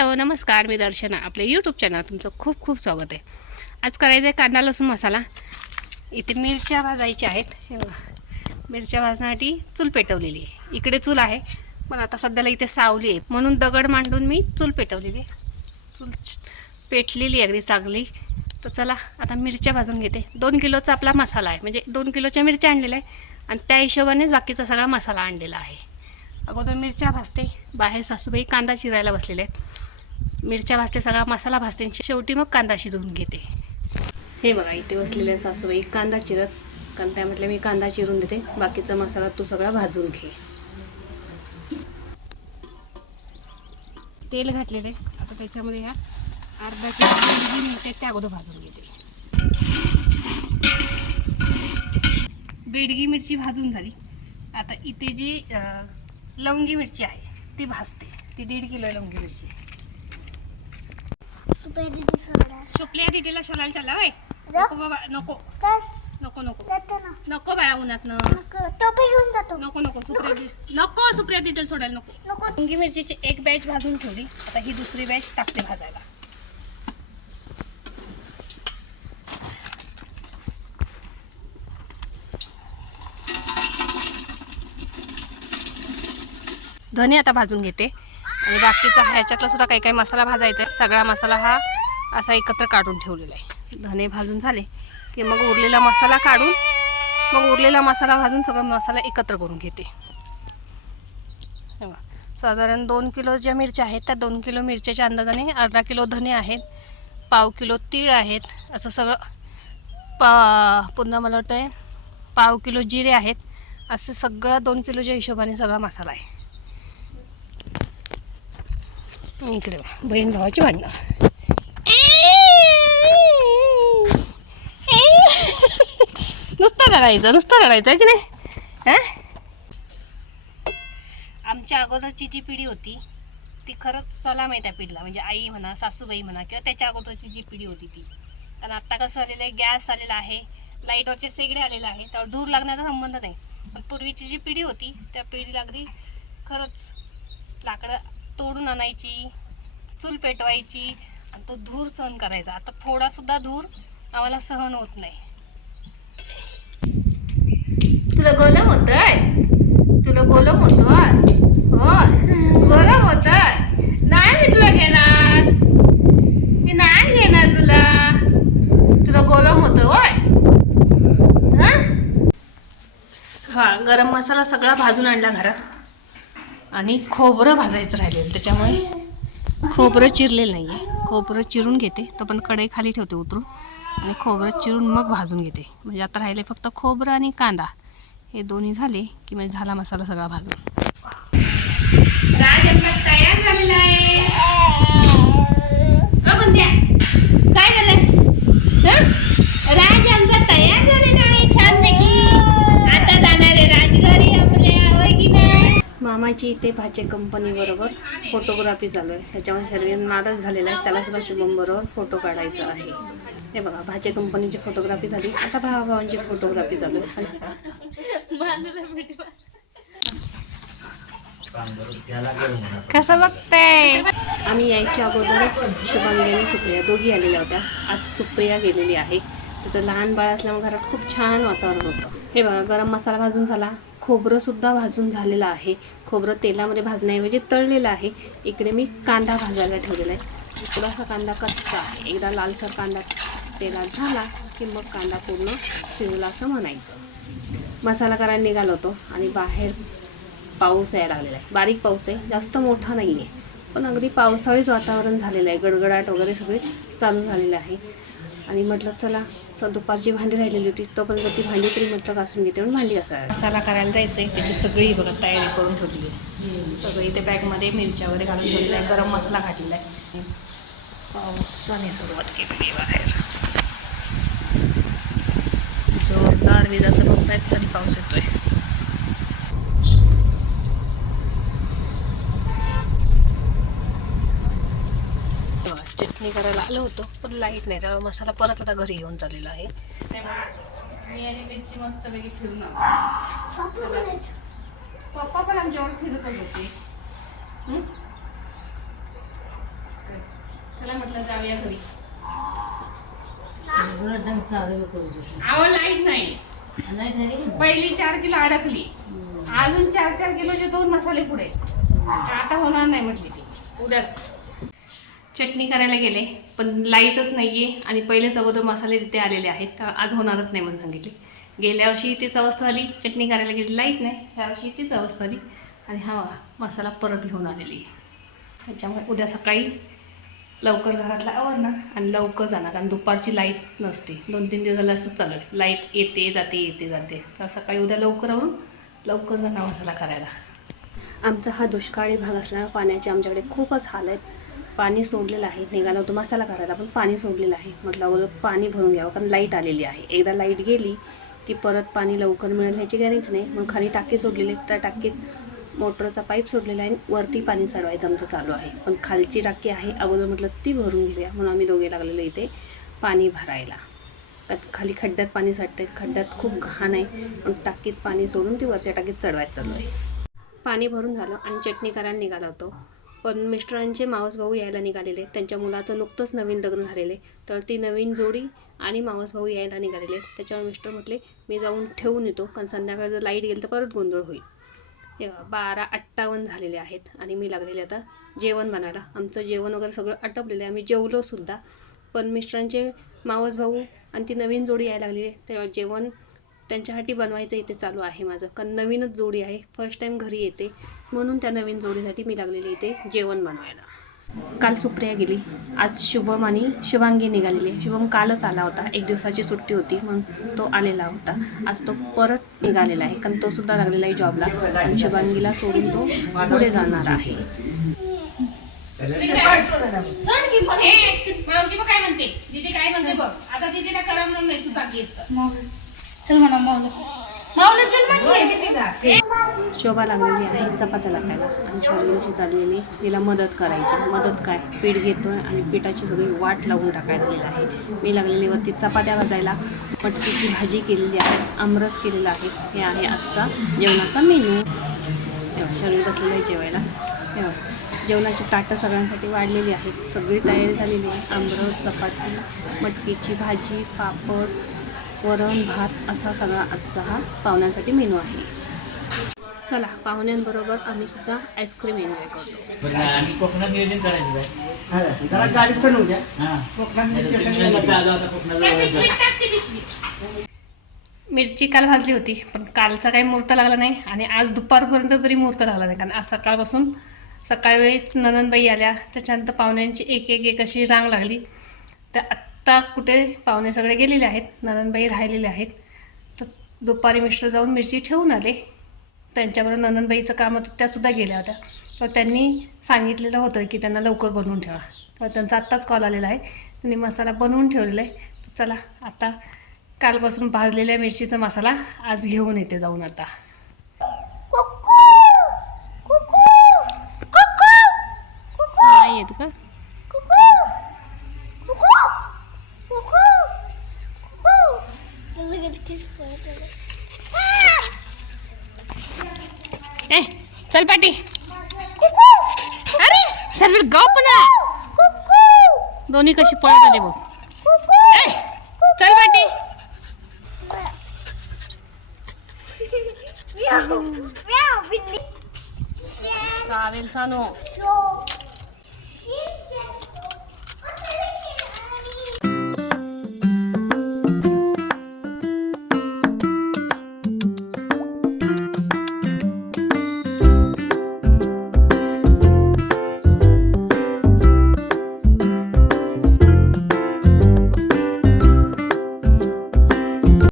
Hello नमस्कार मी दर्शना. आपल्या YouTube channel तुमचं खूप खूप स्वागत आहे. आज करायचं आहे कांदा लसूण मसाला. इथे मिरच्या भाजायच्या आहेत. मिरच्या भाजण्यासाठी चूल पेटवलेली आहे. इकडे चूल आहे. पण आता सध्याला इथे सावली आहे. म्हणून दगड मांडून मी चूल पेटवलेली आहे. चूल पेटलेली अगदी चांगली. तर चला आता मिरच्या भाजून घेते. दोन किलोचा आपला मसाला आहे. म्हणजे दोन किलोच्या मिरच्या आणलेल्या आहे. आणि त्या हिशोबानेच बाकीचा सगळा मसाला आणलेला आहे. अगोदर मिरच्या भाजते. बाहेर सासूबाई कांदा चिरायला बसलेले आहेत. मिरच्या भाजते सगळा मसाला भाजते शेवटी मग कांदा शिजवून घेते. हे बघा इथे बसलेल्या सासूबाई. कांदा चिरत कारण त्या म्हटलं मी कांदा चिरून देते. बाकीचा मसाला तू सगळा भाजून घे. तेल घातलेलं. आहे आता त्याच्यामध्ये ह्या अर्धा किलो त्या अगोदर भाजून घेते. बेडगी मिरची भाजून झाली. आता इथे जी लवंगी मिरची आहे ती भाजते. ती दीड किलो लवंगी मिरची. सुप्रिया दीदी दीदीला सोडायला चला वय नको बाबा नको. नको नको. नको बाळा उन्हात नको. नको सुप्रिया दीदी नको सुप्रिया दीदीला सोडायला नको. नको. मुंगी मिरचीची एक बॅच भाजून ठेवली. आता ही दुसरी बॅच टाकते भाजायला. धने आता भाजून घेते. आणि बाकीचा ह्याच्यातला सुद्धा काही काही मसाला भाजायचा आहे. सगळा मसाला हा असा एकत्र काढून ठेवलेला आहे. धने भाजून झाले की मग उरलेला मसाला काढून मग उरलेला मसाला भाजून सगळा मसाला एकत्र करून घेते. साधारण दोन किलो ज्या मिरच्या आहेत त्या दोन किलो मिरच्याच्या अंदाजाने अर्धा किलो धने आहेत पाव किलो तीळ आहेत असं सगळं पा पुन्हा मला वाटतं आहे पाव किलो जिरे आहेत असं सगळं दोन किलोच्या हिशोबाने सगळा मसाला आहे. इकडे बहीण भावाची भांडणं. नुसतं रडायचं नुसतं रडायचं की नाही? आमच्या अगोदरची जी पिढी होती ती खरंच सलाम आहे त्या पिढीला. म्हणजे आई म्हणा सासूबाई म्हणा किंवा त्याच्या अगोदरची जी पिढी होती ती. कारण आत्ता कसं आलेलं आहे गॅस आलेला आहे लाईटवरचे सेगडे आलेले आहे त्यावर दूर लागण्याचा संबंध नाही. पण पूर्वीची जी पिढी होती त्या पिढीला अगदी खरंच लाकडं तोडून आणायची चूल पेटवायची आणि तो धूर सहन करायचा. आता थोडासुद्धा धूर आम्हाला सहन होत नाही. तुला गोलम होत तुला गोलम होतो हो गोलम होत नाही मी तुला घेणार. मी नाही घेणार तुला. तुला गोलम होत होय. हा गरम मसाला सगळा भाजून आणला घरात. आणि खोबरं भाजायचं राहिलेलं त्याच्यामुळे खोबरं चिरलेलं नाही आहे खोबरं चिरून घेते तो पण कढई खाली ठेवते उतरून. आणि खोबरं चिरून मग भाजून घेते. म्हणजे आता राहिले फक्त खोबरं आणि कांदा. हे दोन्ही झाले की म्हणजे झाला मसाला सगळा भाजून. आमची इथे भाचे कंपनीबरोबर फोटोग्राफी चालू आहे. ह्याच्यावर शरीर नाराज झालेला आहे. त्यालासुद्धा शुभमबरोबर फोटो काढायचा आहे. हे बघा भाचे कंपनीची फोटोग्राफी झाली. आता भावाभावांची फोटोग्राफी चालू आहे. कसं बघते आम्ही यायच्या अगोदर शुभांगी सुप्रिया दोघी आलेल्या होत्या. आज सुप्रिया गेलेली आहे. त्याचं लहान बाळ असल्यामुळे घरात खूप छान वातावरण होतं. हे बघा गरम मसाला भाजून झाला. खोबरंसुद्धा भाजून झालेलं आहे. खोबरं तेलामध्ये भाजण्याऐवजी तळलेलं आहे. इकडे मी कांदा भाजायला ठेवलेला आहे. थोडासा कांदा कच्चा आहे. एकदा लालसर कांदा तेलात झाला की मग कांदा पूर्ण शिवला असं म्हणायचं. मसाला करायला निघालो होतो आणि बाहेर पाऊस यायला लागलेला आहे. बारीक पाऊस आहे. जास्त मोठा नाही आहे पण अगदी पावसाळीच वातावरण झालेलं आहे. गडगडाट वगैरे सगळे चालू झालेलं आहे. आणि म्हटलं चला च दुपारची भांडी राहिलेली होती तो पण ती भांडी तरी म्हटलं घासून घेते म्हणून भांडी घासा मसाला करायला जायचं आहे त्याची सगळी बघा तयारी करून ठेवली आहे. सगळी त्या बॅगमध्ये मिरच्या वगैरे घालून ठेवलेला आहे गरम मसाला घातलेला आहे. पावसाने सुरुवात केली बाहेर. जोरदार विजाचा बघतायत आणि पाऊस येतोय. चटणी करायला आलं होतं पण लाइट नाही. त्यामुळे मसाला परत आता घरी येऊन चाललेला आहे. मी आणि मिरची मस्त पैकी फिरून पप्पा पण आमच्यावर फिरतच होते. त्याला म्हटलं जाऊया घरी. अहो लाइट नाही. पहिली चार किलो अडकली. अजून चार चार किलोचे दोन मसाले पुढे. आता होणार नाही म्हटली ती. उद्याच. चटणी करायला गेले पण लाईटच नाही आहे आणि पहिलेच अगोदर मसाले तिथे आलेले आहेत. तर आज होणारच नाही म्हणून सांगितले. गेल्या वर्षी तीच अवस्था आली चटणी करायला गेली लाइट नाही. ह्या वर्षी तीच अवस्था आली. आणि हा मसाला परत घेऊन आलेली. त्याच्यामुळे उद्या सकाळी लवकर घरातला आवरणार आणि लवकर जाणार. आणि दुपारची लाइट नसते. दोन तीन दिवस झालं असंच चालेल. लाइट येते जाते येते जाते. तर सकाळी उद्या लवकर आवरून लवकर जाणार मसाला करायला. आमचा हा दुष्काळी भाग असल्यामुळे पाण्याचे आमच्याकडे खूपच हाल आहेत. पाणी सोडलेलं आहे. निघाला होतो मसाला करायला पण पाणी सोडलेलं आहे. म्हटलं अगोदर पाणी भरून घ्यावं कारण लाइट आलेली आहे. एकदा लाइट गेली की परत पाणी लवकर मिळेल ह्याची गॅरंटी नाही. म्हणून खाली टाकी सोडलेली आहे. त्या टाकीत मोटरचा पाईप सोडलेला आहे आणि वरती पाणी चढवायचं आमचं चालू आहे. पण खालची टाकी आहे. अगोदर म्हटलं ती भरून घेऊया. म्हणून आम्ही दोघे लागलेलो इथे पाणी भरायला. त्यात खाली खड्ड्यात पाणी साठते खड्ड्यात खूप घाण आहे. पण टाकीत पाणी सोडून ती वरच्या टाकीत चढवायचं चालू आहे. पाणी भरून झालं आणि चटणी करायला निघाला होतो. पण मिस्टरांचे मावस भाऊ यायला निघालेले. त्यांच्या मुलाचं नुकतंच नवीन लग्न झालेले. तर ती नवीन जोडी आणि मावस भाऊ यायला निघालेले. त्याच्यावर मिस्टर म्हटले मी जाऊन ठेवून येतो. कारण संध्याकाळ जर लाइट गेली तर परत गोंधळ होईल. हे बारा अठ्ठावन्न झालेले आहेत आणि मी लागलेले आता जेवण बनायला. आमचं जेवण वगैरे सगळं आटपलेलं आहे. आम्ही जेवलो सुद्धा. पण मिस्टरांचे मावस भाऊ आणि ती नवीन जोडी यायला लागलेली तेव्हा जेवण त्यांच्यासाठी बनवायचं इथे चालू आहे माझं. कारण नवीनच जोडी आहे. फर्स्ट टाईम घरी येते. म्हणून त्या नवीन जोडीसाठी मी लागलेली इथे जेवण बनवायला. काल सुप्रिया गेली. आज शुभम आणि शुभांगी निघालेली. आहे. शुभम कालच आला होता. एक दिवसाची सुट्टी होती. म्हणून तो आलेला होता. आज तो परत निघालेला आहे. कारण तो सुद्धा लागलेला आहे जॉबला आणि शुभांगीला सोडून तो पुढे जाणार आहे. काय म्हणते. काय म्हणते बघ. आता तिथे चल म्हणा शोभा लागलेली आहे चपात्या लाटायला. आणि शर्मिलशी चाललेली तिला मदत करायची. मदत काय? पीठ घेतोय आणि पिठाची सगळी वाट लावून टाकायला आहे. मी लागलेली वरती चपात्या भाजायला. मटकीची भाजी केलेली आहे. आमरस केलेला आहे. हे आहे आजचा जेवणाचा मेनू शरीर बसलेलं आहे जेवायला. हे. जेवणाची ताटं सगळ्यांसाठी वाढलेली आहेत. सगळी तयारी झालेली आहे. आमरस चपाती मटकीची भाजी पापड वरण भात असा सगळा आजचा हा पाहुण्यांसाठी मेनू आहे. चला पाहुण्यांबरोबर आम्ही सुद्धा आईस्क्रीम एन्जॉय करतो. हा, हां. मिरची काल भाजली होती पण कालचा काही मुहूर्त लागला नाही आणि आज दुपारपर्यंत तरी मुहूर्त लागला नाही. कारण आज सकाळपासून सकाळी वेळीच नंदनबाई आल्या. त्याच्यानंतर पाहुण्यांची एक एक एक अशी रांग लागली. तर आत्ता कुठे पाहुणे सगळे गेलेले आहेत नंदनबाई राहिलेले आहेत. तर दुपारी मिस्टर जाऊन मिरची ठेवून आले. त्यांच्याबरोबर नंदनबाईचं काम होतं त्यासुद्धा गेल्या होत्या. तर त्यांनी सांगितलेलं होतं की त्यांना लवकर बनवून ठेवा. तर त्यांचा आत्ताच कॉल आलेला आहे. त्यांनी मसाला बनवून ठेवलेला आहे. तर चला आता कालपासून भाजलेल्या मिरचीचा मसाला आज घेऊन येते जाऊन आता. नाही येत का लगेच किस पळत ए चल पाटी. अरे सर्विल गप ना. दोन्ही कशी पळत आले बघ. चल पाटी. चालेल सानो शो